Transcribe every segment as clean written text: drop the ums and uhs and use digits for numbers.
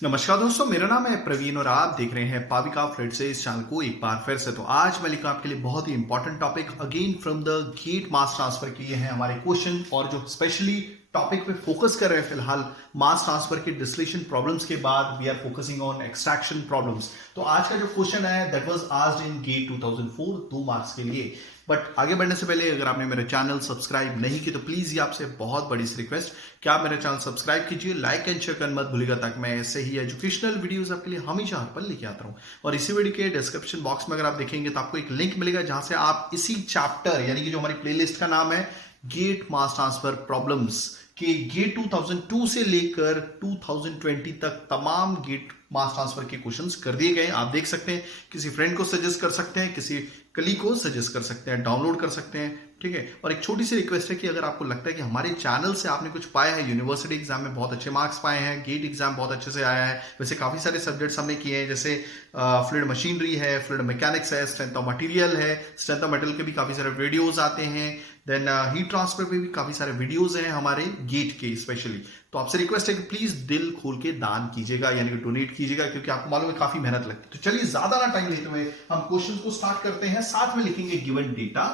नमस्कार दोस्तों, मेरा नाम है प्रवीण और आप देख रहे हैं पाविका फ्रेड से इस चैनल को एक बार फिर से। तो आज मैं लेकर आपके लिए बहुत ही important topic again from the GATE mass transfer के लिए हैं हमारे क्वेश्चन, और जो स्पेशली टॉपिक पे फोकस कर रहे हैं फिलहाल मास ट्रांसफर के डिस्टिलेशन प्रॉब्लम्स के बाद we are focusing on extraction problems. तो आज का जो क्वेश्चन है that was asked in GATE 2004 2 marks के लिए। बट आगे बढ़ने से पहले अगर आपने मेरा चैनल सब्सक्राइब नहीं किया तो प्लीज ये आपसे बहुत बड़ी रिक्वेस्ट कि आप मेरा चैनल सब्सक्राइब कीजिए, लाइक एंड शेयर करना मत भूलिएगा, ताकि मैं ऐसे ही एजुकेशनल वीडियोस आपके लिए हमेशा हर पल लेके आता रहूं। और इसी वीडियो के डिस्क्रिप्शन बॉक्स में अगर आप देखेंगे तो आपको एक लिंक मिलेगा जहां से आप इसी चैप्टर यानी कि जो हमारी प्लेलिस्ट का नाम है गेट मास ट्रांसफर प्रॉब्लम्स के गेट 2002 से लेकर 2020 तक तमाम गेट मास ट्रांसफर के क्वेश्चंस कर दिए गए। आप देख सकते हैं, किसी फ्रेंड को सजेस्ट कर सकते हैं, किसी कली को सजेस्ट कर सकते हैं, डाउनलोड कर सकते हैं, ठीक है। और एक छोटी सी रिक्वेस्ट है कि अगर आपको लगता है कि हमारे चैनल से आपने कुछ पाया है, यूनिवर्सिटी एग्जाम में बहुत अच्छे मार्क्स पाए हैं, गेट एग्जाम बहुत अच्छे से आया है, वैसे काफी सारे सब्जेक्ट्स हमने किए हैं, जैसे फ्लूइड मशीनरी है, फ्लूइड मैकेनिक्स है, स्ट्रेंथ ऑफ मटेरियल है, स्ट्रेंथ ऑफ मेटल के भी काफी सारे वीडियोस आते हैं, देन हीट ट्रांसफर पे भी काफी सारे वीडियोस हैं हमारे गेट के स्पेशली। तो आपसे रिक्वेस्ट है कि प्लीज दिल खोल के दान कीजिएगा, यानी कि डोनेट कीजिएगा, क्योंकि आपको मालूम है काफी मेहनत लगती है। तो चलिए ज्यादा ना टाइम लेते हुए हम क्वेश्चन को स्टार्ट करते हैं। साथ में लिखेंगे गिवन डेटा,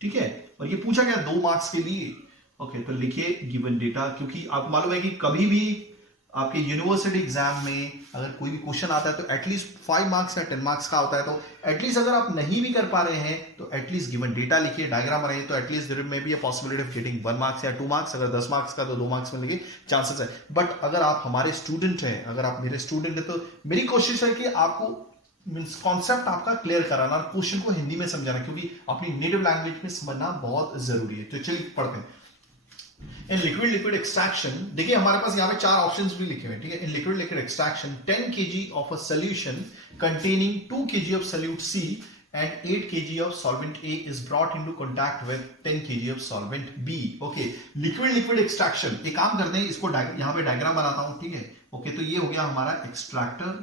ठीक है। और ये पूछा गया 2 मार्क्स के लिए। ओके, तो लिखिए गिवन डेटा, क्योंकि आपको मालूम है कि कभी भी आपके यूनिवर्सिटी एग्जाम में अगर कोई भी क्वेश्चन आता है तो एटलीस्ट 5 मार्क्स या 10 मार्क्स का होता है। तो एटलीस्ट अगर आप नहीं भी कर पा रहे हैं तो एटलीस्ट गिवन डेटा लिखिए, डायग्राम बनाइए, तो at least there may be a possibility of getting 1 marks या 2 मार्क्स। अगर 10 मार्क्स का तो 2 मार्क्स मिलने के चांसेस है। बट अगर आप हमारे स्टूडेंट हैं, अगर आप मेरे स्टूडेंट हैं, तो मेरी कोशिश है कि आपको मींस कॉन्सेप्ट आपका क्लियर कराना और क्वेश्चन को हिंदी में समझाना, क्योंकि अपनी नेटिव लैंग्वेज में समझना बहुत जरूरी है। तो चलिए पढ़ते हैं। इन लिक्विड लिक्विड एक्सट्रैक्शन, देखिए हमारे पास यहाँ पे 4 ऑप्शंस भी लिखे हुए हैं, ठीक है। In liquid liquid extraction 10 kg of a solution containing 2 kg of solute C and 8 kg of solvent A is brought into contact with 10 kg of solvent B. Okay, liquid liquid extraction, एक काम करते हैं, इसको यहाँ पे diagram बनाता हूं, ठीक है। ओके, तो ये हो गया हमारा एक्सट्रैक्टर,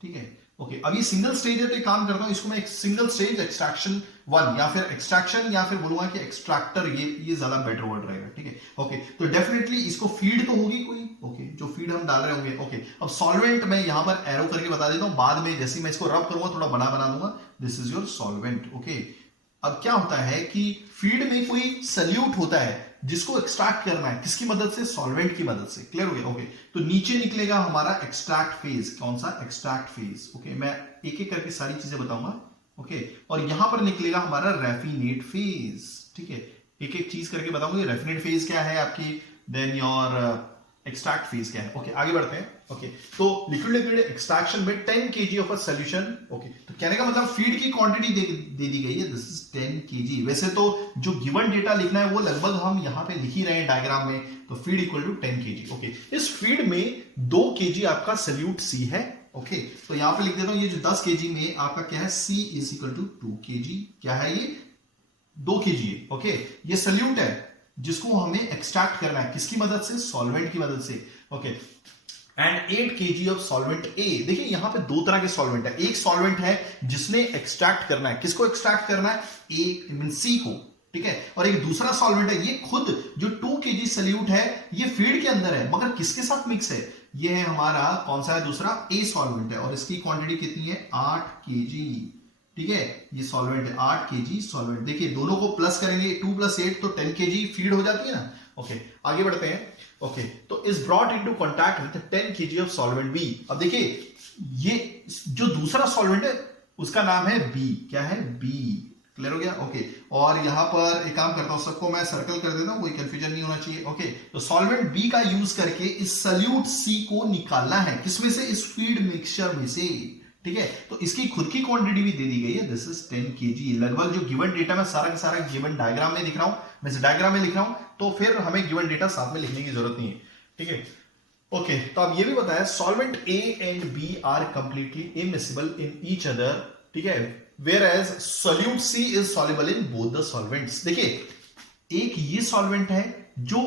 ठीक है। ओके, अब ये सिंगल स्टेज है तो एक काम करता हूं, इसको मैं एक सिंगल स्टेज एक्सट्रैक्शन 1 या फिर एक्सट्रैक्शन या फिर बोलूंगा कि एक्सट्रैक्टर, ये ज्यादा बेटर वर्ड रहेगा, ठीक है। ओके, तो डेफिनेटली इसको फीड तो होगी कोई, ओके, जो फीड हम डाल रहे होंगे। ओके, अब सॉल्वेंट मैं यहां पर एरो करके बता देता हूं, बाद में जैसे मैं इसको रब करूंगा थोड़ा बना दूंगा, this is your solvent. Okay, अब क्या होता है कि फीड में कोई सल्यूट होता है जिसको एक्सट्रैक्ट करना है, किसकी मदद से? सॉल्वेंट की मदद से। क्लियर हो गया? ओके, तो नीचे निकलेगा हमारा एक्सट्रैक्ट फेज। कौन सा? Extract phase. ओके, मैं एक एक करके सारी चीजें बताऊंगा। ओके, और यहां पर निकलेगा हमारा रैफिनेट फेज, ठीक है। एक एक चीज करके बताऊंगा। रैफिनेट फेज क्या है आपकी, देन योर एक्सट्रैक्ट फेज क्या है। ओके, आगे बढ़ते हैं। ओके, तो लिक्विड लिक्विड एक्सट्रैक्शन में 10 kg of a solution. Okay, तो कहने का मतलब फीड की क्वांटिटी दे दी गई है, दिस इज 10 kg। वैसे तो जो गिवन डेटा लिखना है वो लगभग हम यहां पे लिख ही रहे हैं डायग्राम में, तो feed equal to 10 kg। Okay, इस फीड में 2 kg आपका सल्यूट सी है। ओके, तो यहां पे लिख देता हूं, ये जो 10 kg में आपका क्या है, C is equal to 2 kg। क्या है ये? 2 kg है। ओके, ये सल्यूट है जिसको हमें एक्सट्रैक्ट करना है, किसकी मदद से? सॉल्वेंट की मदद से। Okay, and 8 kg of solvent A. देखिए यहां पे 2 तरह के सॉल्वेंट है। एक सॉल्वेंट है जिसने एक्सट्रैक्ट करना है, किसको एक्सट्रैक्ट करना है? ए मीन सी को, ठीक है। और एक दूसरा सॉल्वेंट है, ये खुद जो 2 kg सल्यूट है ये फीड के अंदर है, मगर किसके साथ मिक्स है? ये है हमारा कौन सा है? दूसरा ए सॉल्वेंट है, और इसकी क्वांटिटी कितनी है? 8 kg, ठीक है। ये सॉल्वेंट है 8 kg सॉल्वेंट। देखिए दोनों को प्लस करेंगे, 2 + 8 तो 10 kg फीड हो जाती है ना। ओके, आगे बढ़ते हैं। ओके, तो is brought into contact with 10 kg of solvent B. अब देखिए ये जो दूसरा सॉल्वेंट है उसका नाम है बी। क्या है? बी। क्लियर हो गया? ओके, और यहां पर एक काम करता हूं, सबको मैं सर्कल कर देता हूं, कोई कंफ्यूजन नहीं होना चाहिए। ओके, तो सॉल्वेंट बी का यूज करके इस सल्यूट सी को निकालना है, किसमें से? इस फीड मिक्सचर में से, ठीक है। तो इसकी खुद की क्वांटिटी भी दे दी गई है, दिस इज 10 kg। लगभग जो गिवन डेटा में सारा का सारा गिवन डायग्राम में दिख रहा हूं, मैं इस डायग्राम में लिख रहा हूं, तो फिर हमें गिवन डेटा साथ में लिखने की जरूरत नहीं है, ठीक है। ओके, तो अब ये भी बताया solvent A and B are completely immiscible in each other, ठीक है, whereas solute C is soluble in both the solvents. देखिए एक ये सॉल्वेंट है जो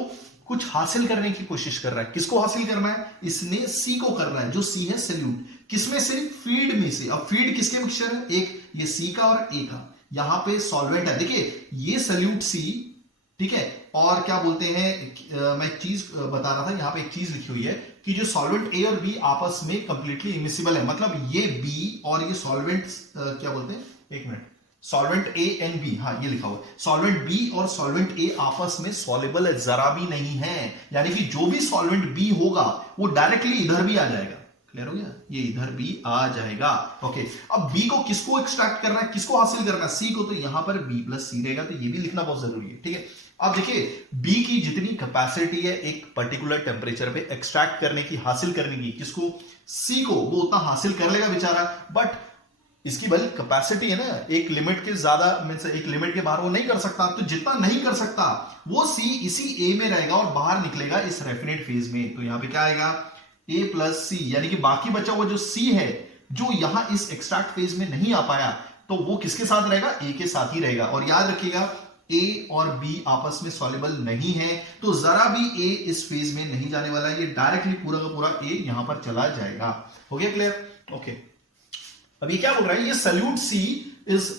कुछ हासिल करने की कोशिश कर रहा है, किसको हासिल करना है? इसने सी को करना है, जो सी है सल्यूट, किसमें से? फीड में से। अब फीड किसके मिक्सचर है? एक ये सी का और ए का, यहां पे सॉल्वेंट है। देखिए ये सल्यूट सी, ठीक है, और क्या बोलते हैं, मैं एक चीज बता रहा था, यहां पे एक चीज लिखी हुई है कि जो सॉल्वेंट ए और बी आपस में कंप्लीटली इमिसिबल है, मतलब ये बी और ये सॉल्वेंट क्या बोलते हैं, एक minute, solvent A and B, हाँ ये लिखा हुआ है, सॉल्वेंट बी और सॉल्वेंट ए आपस में सॉल्युबल जरा भी नहीं है, यानी कि जो भी सॉल्वेंट बी होगा वो डायरेक्टली इधर भी आ जाएगा। क्लियर हो गया, ये इधर भी आ जाएगा। ओके, अब बी को किसको एक्सट्रैक्ट करना है, किसको हासिल करना है, सी को, तो यहां पर बी प्लस सी रहेगा, तो ये भी लिखना बहुत जरूरी है। ठीक है, अब देखिए बी की जितनी कैपेसिटी है एक पर्टिकुलर टेम्परेचर पे एक्सट्रैक्ट करने की, हासिल करने की, किसको, सी को, वो उतना हासिल कर लेगा बेचारा, बट इसकी भले कैपेसिटी है ना, एक लिमिट के ज्यादा मींस एक लिमिट के बाहर वो नहीं कर सकता, तो जितना नहीं कर सकता वो सी इसी ए में रहेगा और बाहर निकलेगा इस रेफिनेट फेज में। तो यहां पे क्या आएगा, ए प्लस सी, यानी कि बाकी बचा हुआ जो सी है जो यहां इस एक्सट्रैक्ट फेज में नहीं आ पाया, तो वो किसके साथ रहेगा, ए के साथ ही रहेगा। और याद रखिएगा ए और बी आपस में सॉल्युबल नहीं है, तो जरा भी ए इस फेज में नहीं जाने वाला है, ये डायरेक्टली पूरा का पूरा ए यहां पर चला जाएगा। हो गया क्लियर? ओके, अब ये क्या बोल रहा है, ये सल्यूट सी इज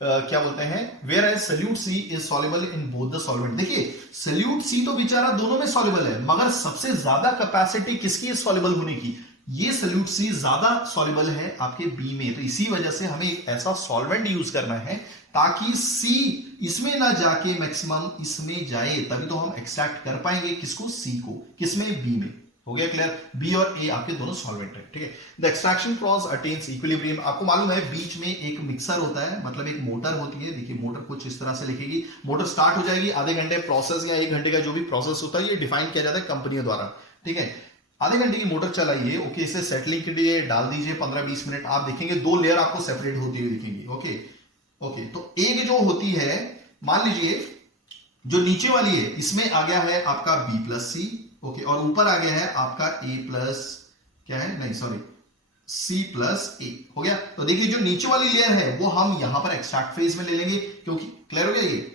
क्या बोलते हैं, whereas solute C is soluble in both the solvent. देखिए सल्यूट सी तो बेचारा दोनों में सॉल्युबल है, मगर सबसे ज्यादा कैपेसिटी किसकी है सॉल्युबल होने की, ये सल्यूट सी ज्यादा सॉल्युबल है आपके बी में, तो इसी वजह से हमें एक ऐसा सॉल्वेंट यूज करना है ताकि सी इसमें ना जाके मैक्सिमम इसमें जाए, तभी तो हम एक्सट्रैक्ट कर पाएंगे किसको, सी को, किसमें, बी में। हो गया क्लियर, बी और ए आपके दोनों सॉल्वेंट है। ठीक है, the extraction process attains equilibrium. आपको मालूम है बीच में एक मिक्सर होता है, मतलब एक मोटर होती है, देखिए मोटर कुछ इस तरह से लिखेगी, मोटर स्टार्ट हो जाएगी, आधे घंटे प्रोसेस या 1 घंटे का जो भी प्रोसेस होता है ये डिफाइन किया जाता है कंपनियों द्वारा। ठीक है, आधे घंटे की मोटर चलाइए, ओके, इसे सेटलिंग के लिए डाल दीजिए 15-20 मिनट, आप देखेंगे 2 लेयर आपको सेपरेट होती हुई दिखेंगी। ओके ओके, तो एक जो होती है, मान लीजिए जो नीचे वाली है इसमें आ गया है आपका बी प्लस सी, ओके, और ऊपर आ गया है आपका ए प्लस क्या है, नहीं सॉरी, सी प्लस ए। हो गया, तो देखिए जो नीचे वाली लेयर है वो हम यहां पर एक्सट्रैक्ट फेज में ले लेंगे, क्योंकि क्लियर हो गया ये,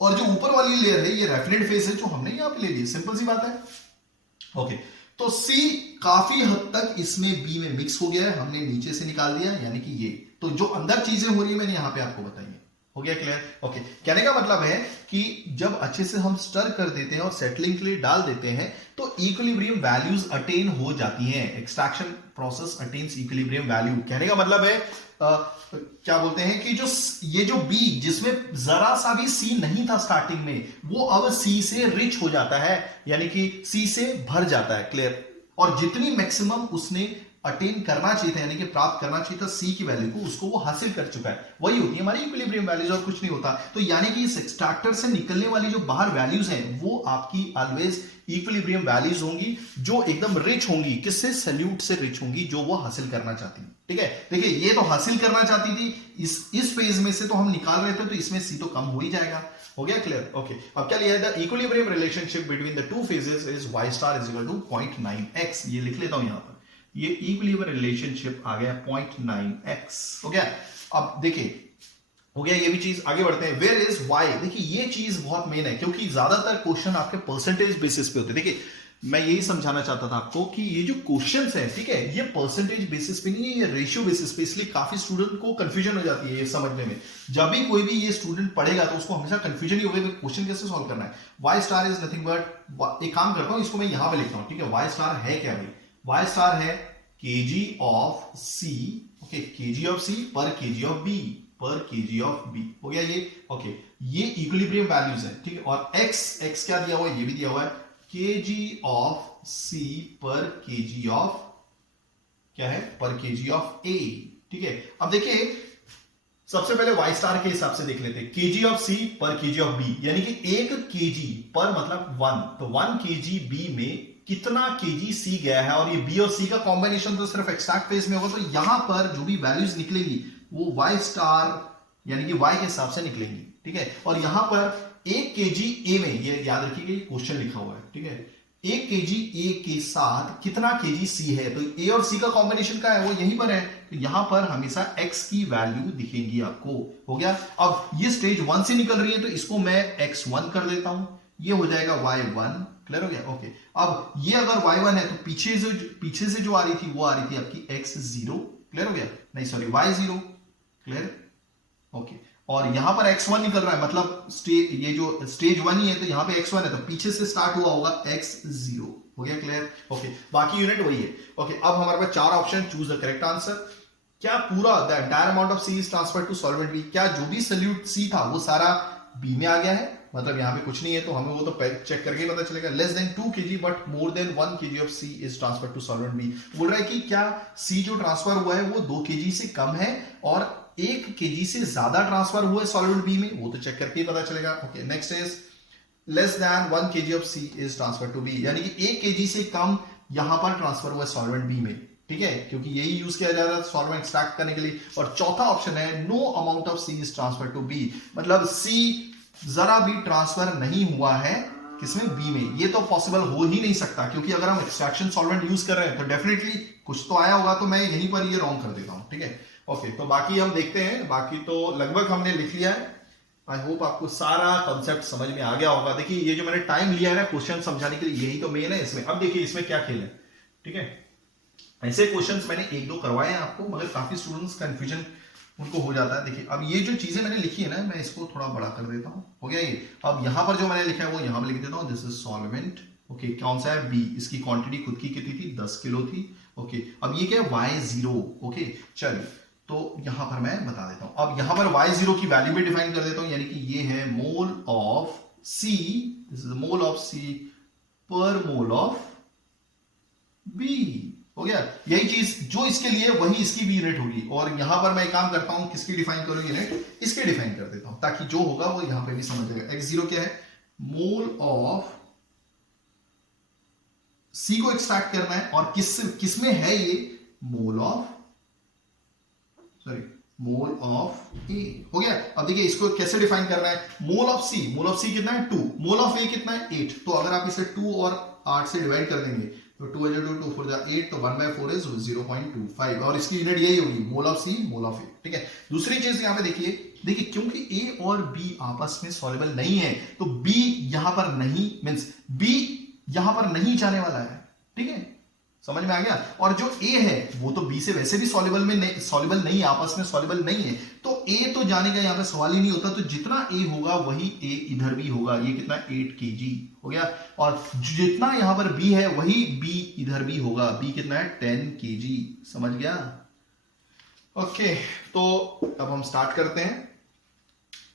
और जो ऊपर वाली लेयर है ये रेफिनेट फेज है जो हमने यहां पे ले ली, सिंपल सी बात है। ओके, तो सी काफी हद तक इसमें बी में मिक्स हो गया है, हमने नीचे से निकाल दिया, यानी कि ये, तो जो अंदर चीजें हो रही है मैंने यहां पे आपको बताई है। हो गया क्लियर? ओके, कहने का मतलब है कि जब अच्छे से हम स्टर कर देते हैं और सेटलिंग के लिए डाल देते हैं तो इक्विलिब्रियम वैल्यूज अटेन हो जाती हैं, extraction process attains equilibrium value. कहने का मतलब है क्या बोलते हैं कि जो ये जो बी जिसमें जरा सा भी सी नहीं था स्टार्टिंग में, वो अब सी से रिच हो जाता है, यानी कि सी से भर जाता है। क्लियर? और जितनी मैक्सिमम उसने अटेन करना चाहिए था, यानी कि प्राप्त करना चाहिए था सी की वैल्यू को, उसको वो हासिल कर चुका है, वही होती है हमारी इक्विलिब्रियम वैल्यूज और कुछ नहीं होता। तो यानी कि इस एक्सट्रैक्टर से निकलने वाली जो बाहर वैल्यूज हैं वो आपकी ऑलवेज इक्विलिब्रियम वैल्यूज होंगी, जो एकदम रिच होंगी, किससे, सल्यूट से रिच होंगी, जो वो हासिल करना चाहती है। ठीक है, देखिए ये तो हासिल करना चाहती थी, इस फेज में से तो हम निकाल रहे थे, तो इसमें सी तो कम हो ही जाएगा। हो गया क्लियर? ओके, अब क्या लिया है, the equilibrium relationship between the two phases is y star is equal to 0.9x। ये लिख लेता हूं यहां पर, ये इक्विलिब्रियम रिलेशनशिप आ गया 0.9x। हो गया, अब देखिए हो गया ये भी चीज, आगे बढ़ते हैं। वेयर इज y, देखिए ये चीज बहुत मेन है क्योंकि ज्यादातर क्वेश्चन आपके परसेंटेज बेसिस पे होते हैं। देखिए मैं यही समझाना चाहता था आपको कि ये जो क्वेश्चंस है, ठीक है, ये परसेंटेज बेसिस पे नहीं है, ये रेशियो बेसिस पे, इसलिए काफी स्टूडेंट को कंफ्यूजन हो जाती है ये समझने में। जब भी कोई भी ये स्टूडेंट पढ़ेगा तो उसको हमेशा कंफ्यूजन ही होगा कि क्वेश्चन कैसे सॉल्व करना है। y star is nothing but, एक काम करता हूं इसको मैं यहां पे लिखता हूं, ठीक है, y स्टार है क्या भाई, y स्टार है kg of c, okay, kg of c पर kg ऑफ b, पर kg ऑफ b। हो गया ये, ओके, ये इक्विलिब्रियम वैल्यूज है, ठीक है, और x क्या दिया हुआ है, ये भी दिया हुआ है, kg ऑफ c पर kg ऑफ क्या है, पर kg ऑफ a। ठीक है, अब देखिए सबसे पहले y स्टार के हिसाब से देख लेते हैं, kg ऑफ c पर kg ऑफ b, यानी कि 1 kg पर मतलब 1, तो 1 kg b में कितना kg c गया है, और ये b और c का कॉम्बिनेशन तो सिर्फ एक्सट्रैक्ट फेज में होगा, तो यहां पर जो भी वैल्यूज निकलेगी वो y स्टार यानी कि y के हिसाब से निकलेंगी। ठीक है, और यहां पर 1 kg a में, ये याद रखिएगा ये क्वेश्चन लिखा हुआ है, ठीक है, 1 kg a के साथ कितना kg c है, तो a और c का कॉम्बिनेशन का है वो यहीं पर है, तो यहां पर हमेशा x की वैल्यू दिखेगी आपको। हो गया, अब ये स्टेज 1 से निकल रही है तो इसको मैं x1 कर देता हूं, ये हो जाएगा y1। क्लियर हो गया? ओके, अब ये अगर y1 है तो पीछे से जो आ रही थी वो आ रही थी आपकी x0। क्लियर हो गया? नहीं सॉरी, y0। क्लियर? ओके, और यहां पर x1 निकल रहा है, मतलब ये जो स्टेज 1 ही है तो यहां पे x1 है, तो पीछे से स्टार्ट हुआ होगा x0। हो गया क्लियर? ओके, बाकी यूनिट वही है। ओके, अब हमारे पास 4 option, choose the correct answer. क्या पूरा the entire amount of C is transfer to solvent B, क्या जो भी सल्यूट सी था वो सारा बी में आ गया है? मतलब यहाँ पे कुछ नहीं है तो हमें वो तो चेक करके ही पता चलेगा। Less than 2 kg but more than 1 kg of C is transfer to solvent B. बोल रहा है कि क्या सी जो ट्रांसफर हुआ है वो 2 kg से कम है और 1 kg से ज्यादा ट्रांसफर हुआ है सॉल्वेंट बी में, वो तो चेक करके ही पता चलेगा। Okay, next is less than 1 kg of C is transfer to B, यानी कि 1 kg से कम यहां पर ट्रांसफर हुआ है सॉल्वेंट बी में, ठीक है, क्योंकि यही यूज किया जा रहा है सॉल्वेंट एक्सट्रैक्ट करने के लिए। और चौथा ऑप्शन है no amount of C is transfer to B, मतलब सी जरा भी ट्रांसफर नहीं हुआ है किसमें, बी में। ये तो पॉसिबल हो ही नहीं सकता, क्योंकि अगर हम एक्सट्रैक्शन सॉल्वेंट यूज कर रहे हैं तो डेफिनेटली कुछ तो आया होगा, तो मैं यहीं पर ये रॉन्ग कर देता हूं, ठीक है। ओके, तो बाकी हम देखते हैं, बाकी तो लगभग हमने लिख लिया है। आई होप आपको सारा कॉन्सेप्ट समझ में आ गया होगा। देखिए ये जो मैंने टाइम लिया है ना क्वेश्चन समझाने के लिए, यही तो मेन है इसमें। अब देखिए इसमें क्या खेल है, ठीक है। ऐसे क्वेश्चंस मैंने 1-2 करवाए हैं आपको, मगर काफी स्टूडेंट्स कंफ्यूजन उनको हो जाता है। देखिए अब ये जो चीजें मैंने लिखी है ना, मैं इसको थोड़ा बड़ा कर देता हूं, हो गया ये। अब यहां पर जो मैंने लिखा है वो यहां पर लिख देता हूं, दिस इज सॉल्वेंट। ओके, कौन सा है, बी। इसकी क्वांटिटी खुद की कितनी थी, 10 किलो थी। ओके, अब ये क्या है, Y0। ओके, चलिए तो यहां पर मैं बता देता हूं। अब यहां पर Y0 की वैल्यू भी डिफाइन कर देता हूं, यानी कि ये है mole of C, this is mole of C per mole of B. हो गया, यही चीज जो इसके लिए वही इसकी भी यूनिट होगी। और यहां पर मैं एक काम करता हूं, किसकी डिफाइन करूं यूनिट, इसके डिफाइन कर देता हूं, ताकि जो होगा वो यहां पे भी समझ जाएगा। x0 क्या है, मोल ऑफ सी को एक्सट्रैक्ट करना है, और किस में है ये, मोल ऑफ ए। हो गया। अब देखिए इसको कैसे डिफाइन करना है, मोल ऑफ सी कितना है 2, मोल ऑफ ए कितना है 8। तो अगर आप इसे 2 और 8 से डिवाइड कर देंगे तो 2 2 4 8, तो 1/4 इज 0.25, और इसकी यूनिट यही होगी, मोल ऑफ सी मोल ऑफ ए, ठीक है। दूसरी चीज यहां पे देखिए क्योंकि ए और बी आपस में सॉल्युबल नहीं है, तो बी यहां पर नहीं, मींस बी यहां पर नहीं जाने वाला है, ठीक है, समझ में आ गया। और जो ए है वो तो बी से वैसे भी सॉल्युबल नहीं, आपस में सॉल्युबल नहीं है, तो ए तो जाने का यहां पे सवाल ही नहीं होता। तो जितना ए होगा वही ए इधर भी होगा, ये कितना 8 kg हो गया। और जितना यहां पर बी है वही बी इधर भी होगा, बी कितना है 10 kg, समझ गया। ओके, तो अब हम स्टार्ट करते हैं।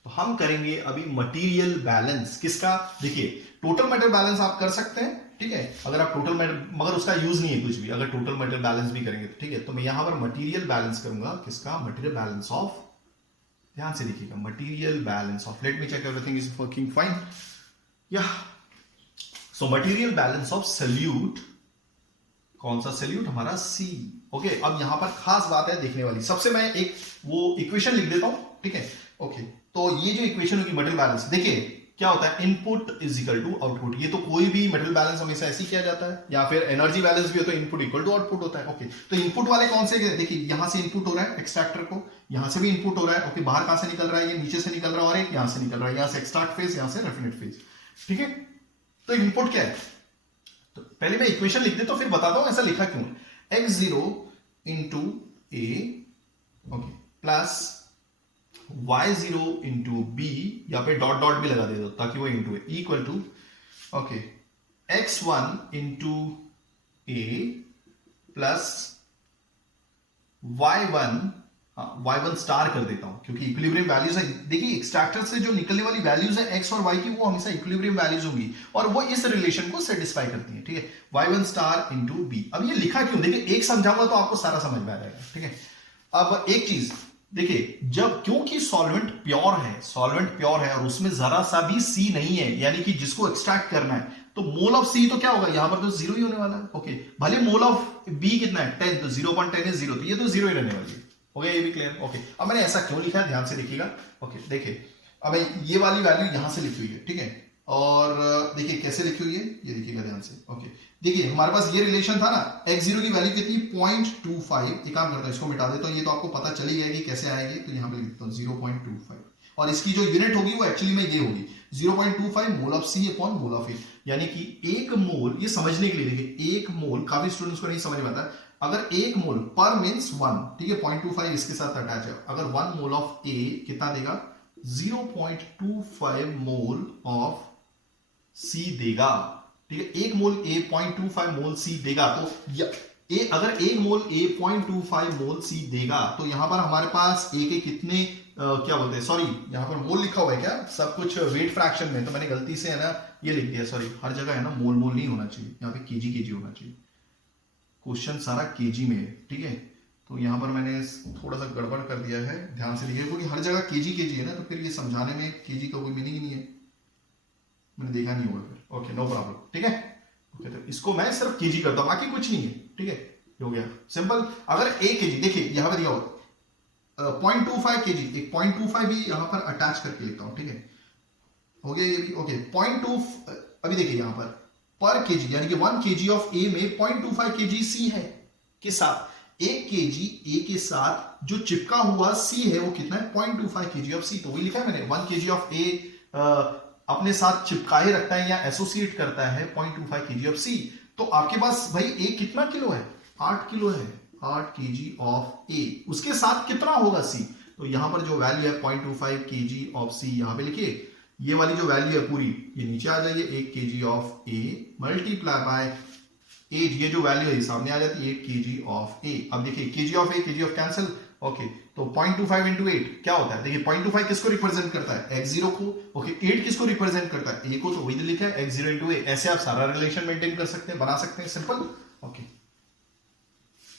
तो हम करेंगे अभी मटेरियल बैलेंस, किसका, देखिए टोटल मेटल बैलेंस आप कर सकते हैं, ठीक है, अगर आप टोटल मेटल, मगर उसका यूज नहीं है कुछ भी, अगर टोटल मेटल बैलेंस भी करेंगे तो ठीक है। तो मैं यहां पर मटेरियल बैलेंस करूंगा, किसका, मटेरियल बैलेंस ऑफ, ध्यान से देखिएगा, material balance of, let me check everything is working fine, या so material balance of solute, कौन सा सल्यूट, हमारा सी। ओके, अब यहां पर खास बात है देखने वाली, सबसे मैं एक वो इक्वेशन लिख देता हूं, ठीक है। ओके, तो ये जो इक्वेशन होगी मटेरियल बैलेंस, देखिए क्या होता है, input is equal to output. ये तो कोई भी मटेरियल बैलेंस हमेशा ऐसे ही किया जाता है, या फिर एनर्जी बैलेंस भी हो तो इनपुट इक्वल टू आउटपुट होता है। ओके, तो इनपुट वाले कौन से, देखिए यहां से इनपुट हो रहा है एक्सट्रैक्टर को, यहां से भी इनपुट हो रहा है। ओके, बाहर कहां से निकल रहा है, ये नीचे से निकल रहा है, और एक यहां से निकल रहा है, यहां से एक्सट्रैक्ट फेज, यहां से रेफिनेट फेज, ठीक है। तो इनपुट क्या है, तो पहले मैं इक्वेशन लिख दे तो फिर बताता हूं ऐसा लिखा क्यों। x0 into A, okay, plus y0 into B, यहाँ पे डॉट डॉट भी लगा दे दो ताकि वो इंटू है, equal to, okay, x1 into A plus y1, y1 star कर देता हूं क्योंकि इक्विलिब्रियम वैल्यूज है। देखिए एक्सट्रैक्टर से जो निकलने वाली वैल्यूज है x और y की, वो हमेशा इक्विलिब्रियम वैल्यूज होंगी और वो इस रिलेशन को सेटिस्फाई करती है, ठीक है। y1 star into B. अब ये लिखा क्यों, देखिए एक समझाऊंगा तो आपको सारा समझ में आ जाएगा, ठीक है। अब एक चीज देखिए, जब क्योंकि सॉल्वेंट प्योर है और उसमें जरा सा भी सी नहीं है, यानी कि जिसको एक्सट्रैक्ट करना है, तो मोल ऑफ सी तो क्या होगा, यहां पर तो 0 ही होने वाला है। ओके, भले मोल ऑफ बी कितना है 10, तो 0.10 is 0, तो ये तो 0 ही रहने वाली है। हो गया ये भी क्लियर। ओके, अब मैंने ऐसा क्यों लिखा है ध्यान से देखिएगा। ओके, देखिए अब ये वाली वैल्यू यहां से लिखी हुई है, ठीक है, और देखिए कैसे लिखी हुई है, ये देखिएगा ध्यान से। ओके, देखिए हमारे पास ये रिलेशन था ना, x0 की वैल्यू कितनी 0.25, एक काम करता हूं इसको मिटा देता हूं, ये तो आपको पता चली जाएगी कैसे आएगी, तो यहां पे लिख देता हूं 0.25, और इसकी जो यूनिट होगी वो एक्चुअली में ये होगी 0.25 mole of C upon mole of A, यानी कि एक मोल, ये समझने के लिए देखिए, एक मोल, काफी स्टूडेंट्स को नहीं समझ में आता, अगर एक मोल पर मींस 1, ठीक है, 0.25 इसके साथ अटैच है, अगर 1 मोल ऑफ ए कितना देगा 0.25 मोल ऑफ सी देगा, ठीक है, 1 मोल ए 0.25 मोल सी देगा, तो अगर 1 मोल ए 0.25 मोल सी देगा, तो यहां पर हमारे पास ए के कितने क्या बोलते हैं, सॉरी यहां पर मोल लिखा हुआ है क्या, सब कुछ वेट फ्रैक्शन में, तो मैंने गलती से है ना ये लिख दिया, सॉरी, हर जगह है ना मोल मोल नहीं होना चाहिए, यहाँ पे केजी होना चाहिए, क्वेश्चन सारा केजी में है, ठीक है, तो यहां पर मैंने थोड़ा सा गड़बड़ कर दिया है, ध्यान से लिखिए, क्योंकि हर जगह केजी है ना, तो फिर ये समझाने में केजी का कोई मीनिंग ही नहीं है, मैंने देखा नहीं होगा फिर, ओके नो प्रॉब्लम, ठीक है, ओके, तो इसको मैं सिर्फ केजी करता हूं, बाकी कुछ नहीं है, ठीक है, हो गया सिंपल। अगर 1 केजी, देखिए यहां पर दिया हुआ 0.25 केजी, एक 0.25 भी यहां पर अटैच करके लिखता हूं, ठीक है, हो गया ये भी, ओके, 0.2, अभी देखिए यहां पर केजी, यानी कि 1 केजी ऑफ ए में 0.25 केजी सी है, के साथ 1 केजी ए के साथ जो चिपका हुआ सी है वो कितना है, 0.25 केजी ऑफ सी, तो वही लिखा है मैंने, 1 केजी ऑफ ए अपने साथ चिपकाए रखता है या एसोसिएट करता है 0.25 केजी ऑफ सी, तो आपके पास भाई ए कितना किलो है, 8 किलो है, 8 केजी ऑफ ए, उसके साथ कितना होगा सी, तो यहां पर जो वैल्यू है 0.25 केजी ऑफ सी, यहां पे लिखिए, ये वाली जो वैल्यू है पूरी ये नीचे आ जाइए, 1 kg of A multiply by 8, ये जो वैल्यू है सामने आ जाती है 8 केजी ऑफ ए। अब देखिए KG of A KG of cancel, okay, तो 0.25 इंटू 8 क्या होता है, देखिए 0.25 किसको रिप्रेजेंट करता है, x0 को, ओके, 8 किसको रिप्रेजेंट करता है, a को, तो वही तो लिखा है x0 इंटू a, ऐसे आप सारा रिलेशन मेंटेन कर सकते हैं, बना सकते हैं, सिंपल, ओके,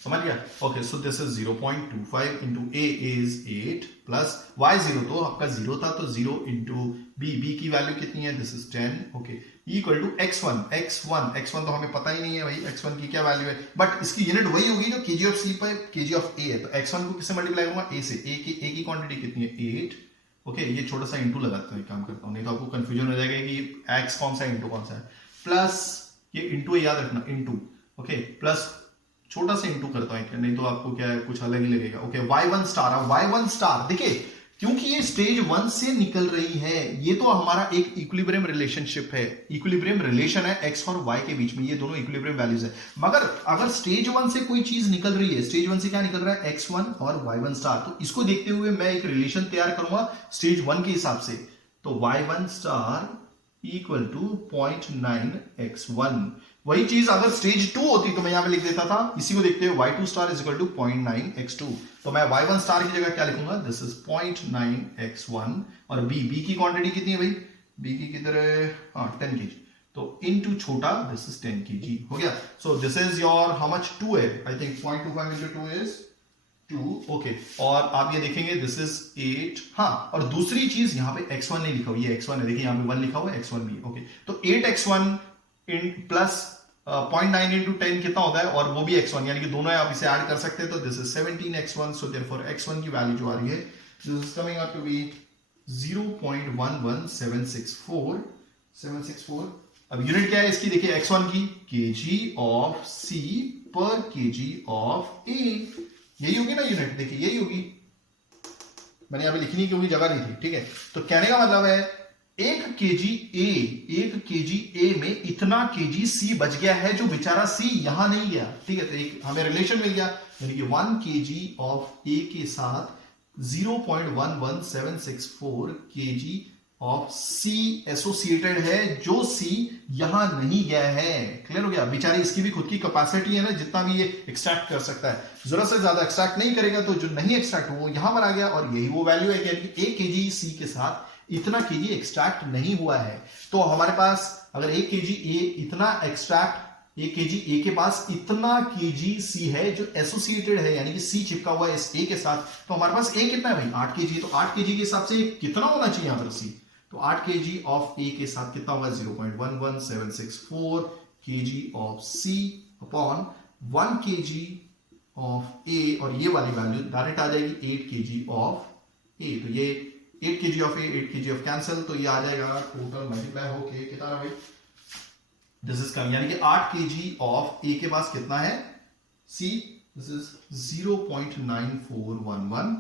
समझ गया, okay, so this is 0.25 into a is 8 plus y0, तो आपका 0 था, तो 0 इंटू b की वैल्यू कितनी है, this is 10, okay, equal to x1 तो हमें पता ही नहीं है भाई x1 की क्या वैल्यू है, बट इसकी यूनिट वही होगी जो केजी ऑफ सी पर केजी ऑफ ए है, तो x1 को किससे मल्टीप्लाई करूंगा, a से, a की क्वांटिटी कितनी है 8, ओके, ये छोटा सा इंटू लगाता है, काम करता हूं, नहीं तो आपको कंफ्यूजन हो जाएगा कि x कौन सा इंटू कौन सा है, प्लस ये इंटू याद रखना, इंटू, ओके, प्लस छोटा सा इंटू करता हूं, नहीं तो आपको क्या है कुछ अलग ही लगेगा, ओके, y1 स्टार, देखिए क्योंकि ये स्टेज 1 से निकल रही है, ये तो हमारा एक इक्विलिब्रियम रिलेशनशिप है, इक्विलिब्रियम रिलेशन है x और y के बीच में, ये दोनों इक्विलिब्रियम वैल्यूज है, मगर अगर स्टेज 1 से कोई चीज निकल रही है, स्टेज 1 से क्या निकल रहा है, x1 और y1 स्टार, तो इसको देखते हुए मैं एक रिलेशन तैयार करूंगा स्टेज 1 के हिसाब से, तो y1 star equal to 0.9 x1, वही चीज अगर स्टेज 2 होती तो मैं यहां पे लिख देता था, इसी को देखते हुए y2 star is equal to 0.9 x2, तो मैं y1 स्टार की जगह क्या लिखूंगा, दिस इज 0.9 x1, और b की क्वांटिटी कितनी है भाई, b की किधर है, हाँ 10 kg, तो इनटू छोटा, दिस इज 10 kg, हो गया, सो this is your how much, 2 है, I think 0.25 into 2 is 2, okay, और आप ये देखेंगे दिस इज 8, हाँ, और दूसरी चीज यहाँ पे x1 नहीं लिखा हुआ, ये x1 है, देखिए यहाँ पे 1 लिखा हुआ है, x1 भी, ओके, तो 8x1 इन प्लस 0.9 इंटू 10 कितना होता है, और वो भी x1, यानी कि दोनों आप इसे ऐड कर सकते हैं, तो this is 17x1, so therefore x1 की वैल्यू जो आ रही है, this is coming out to be 0.11764, अब यूनिट क्या है इसकी, देखिए x1 की kg ऑफ c पर kg ऑफ a, यही होगी ना यूनिट, देखिए यही होगी, मैंने यहां पे लिखने की कोई जगह नहीं थी, ठीक है, तो कहने का मतलब है 1 केजी ए में इतना केजी सी बच गया है, जो बेचारा सी यहां नहीं गया, ठीक है, तो एक हमें रिलेशन मिल गया, यानी कि 1 केजी ऑफ ए के साथ 0.11764 केजी ऑफ सी एसोसिएटेड है, जो सी यहां नहीं गया है, क्लियर हो गया, बेचारी इसकी भी खुद की कैपेसिटी है ना, जितना भी ये एक्सट्रैक्ट कर सकता है, जरूरत से ज्यादा एक्सट्रैक्ट नहीं करेगा, तो जो नहीं एक्सट्रैक्ट हो वो यहां पर आ गया, और यही वो वैल्यू है कि 1 केजी सी के साथ इतना केजी एक्सट्रैक्ट नहीं हुआ है, तो हमारे पास अगर 1 केजी ए इतना एक्सट्रैक्ट, 1 केजी ए के पास इतना केजी सी है जो एसोसिएटेड है, यानी कि सी चिपका हुआ है इस ए के साथ, तो हमारे पास ए कितना है भाई, 8 केजी, तो 8 केजी के हिसाब से कितना होना चाहिए यहां पर सी, तो 8 केजी ऑफ ए के साथ कितना होगा, 0.11764 kg of C upon 1 kg of A, और ये वाली वैल्यू डायरेक्ट आ जाएगी 8 केजी ऑफ ए, तो ये 8 kg of A 8 kg of cancel, तो ये आ जाएगा टोटल मल्टीप्लाई होके कितना है भाई, दिस इज कम, यानी कि 8 kg ऑफ ए के पास कितना है सी, दिस इज 0.9411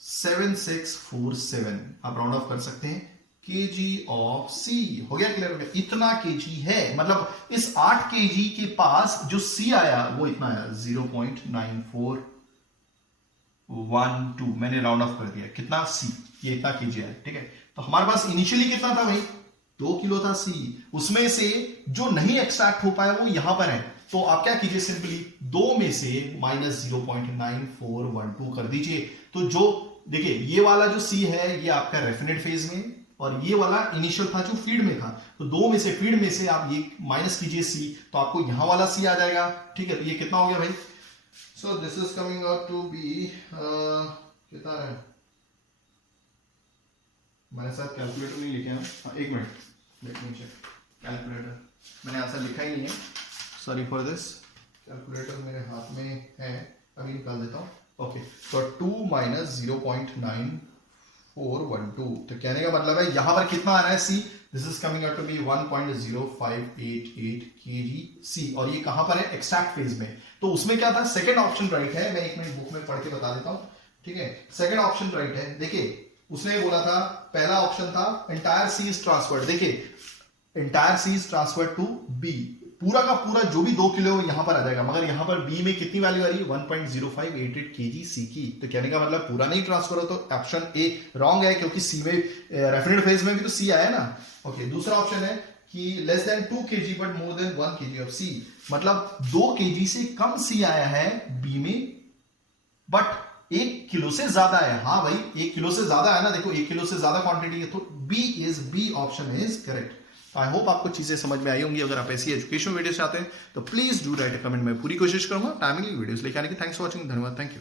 7647, आप राउंड ऑफ कर सकते हैं, kg ऑफ सी, हो गया, क्लियर हो गया, इतना kg है, मतलब इस 8 kg के पास जो सी आया वो इतना आया 0.9412, मैंने राउंड ऑफ कर दिया, कितना सी, ये इतना कीजिए, ठीक है, तो हमारे पास इनिशियली कितना था भाई, 2 किलो था सी, उसमें से जो नहीं एक्सट्रैक्ट हो पाया वो यहां पर है, तो आप क्या कीजिए, सिंपली 2 में से -0.9412 कर दीजिए। तो जो देखिए ये वाला जो सी है ये आपका रेफिनेट फेज में, और ये वाला इनिशियल था जो फीड में था, तो 2 में से फीड में से आप ये माइनस कीजिए सी, तो आपको यहां वाला सी आ जाएगा। ठीक है, तो ये कितना हो गया भाई? So this is coming out to be कितना है, मैंने शायद कैलकुलेटर नहीं लिखा है। हाँ, एक minute, let me check calculator, मैंने आंसर लिखा ही नहीं है, सॉरी फॉर दिस। कैलकुलेटर मेरे हाथ में है, अभी निकाल देता हूँ। ओके, तो 2 - 0.9412, तो कहने का मतलब है यहां पर कितना आ रहा है C, this is coming out to be 1.0588 kg C, और ये कहां पर है? एक्सट्रैक्ट फेज में। तो उसमें क्या था? सेकंड ऑप्शन राइट है, मैं एक मिनट बुक में पढ़ के बता देता हूं। ठीक है, सेकंड ऑप्शन राइट है। देखिए उसने बोला था, पहला ऑप्शन था एंटायर सी इज ट्रांसफर्ड, देखिए entire C is transferred to B, पूरा का पूरा जो भी 2 किलो यहां पर आ जाएगा, मगर यहां पर बी में कितनी वैल्यू आ रही है? 1.0588 kg सी की, तो कहने का मतलब पूरा नहीं ट्रांसफर हो, तो ऑप्शन ए रॉन्ग है, क्योंकि सी में रेफिनेट फेज में भी तो सी आया ना। ओके, दूसरा ऑप्शन है कि less than 2 kg but more than 1 kg of C, मतलब 2 kg से कम सी आया है बी में, बट 1 किलो से ज्यादा है। हाँ भाई, 1 किलो से ज्यादा है ना, देखो 1 किलो से ज्यादा क्वांटिटी है, तो B option is correct. I hope आपको चीजें समझ में आई होंगी। अगर आप ऐसी एजुकेशन वीडियो चाहते हैं तो please do right a comment, मैं पूरी कोशिश करूंगा टाइमली वीडियोस लेके आने की। थैंक्स फॉर वॉचिंग, धन्यवाद, थैंक यू।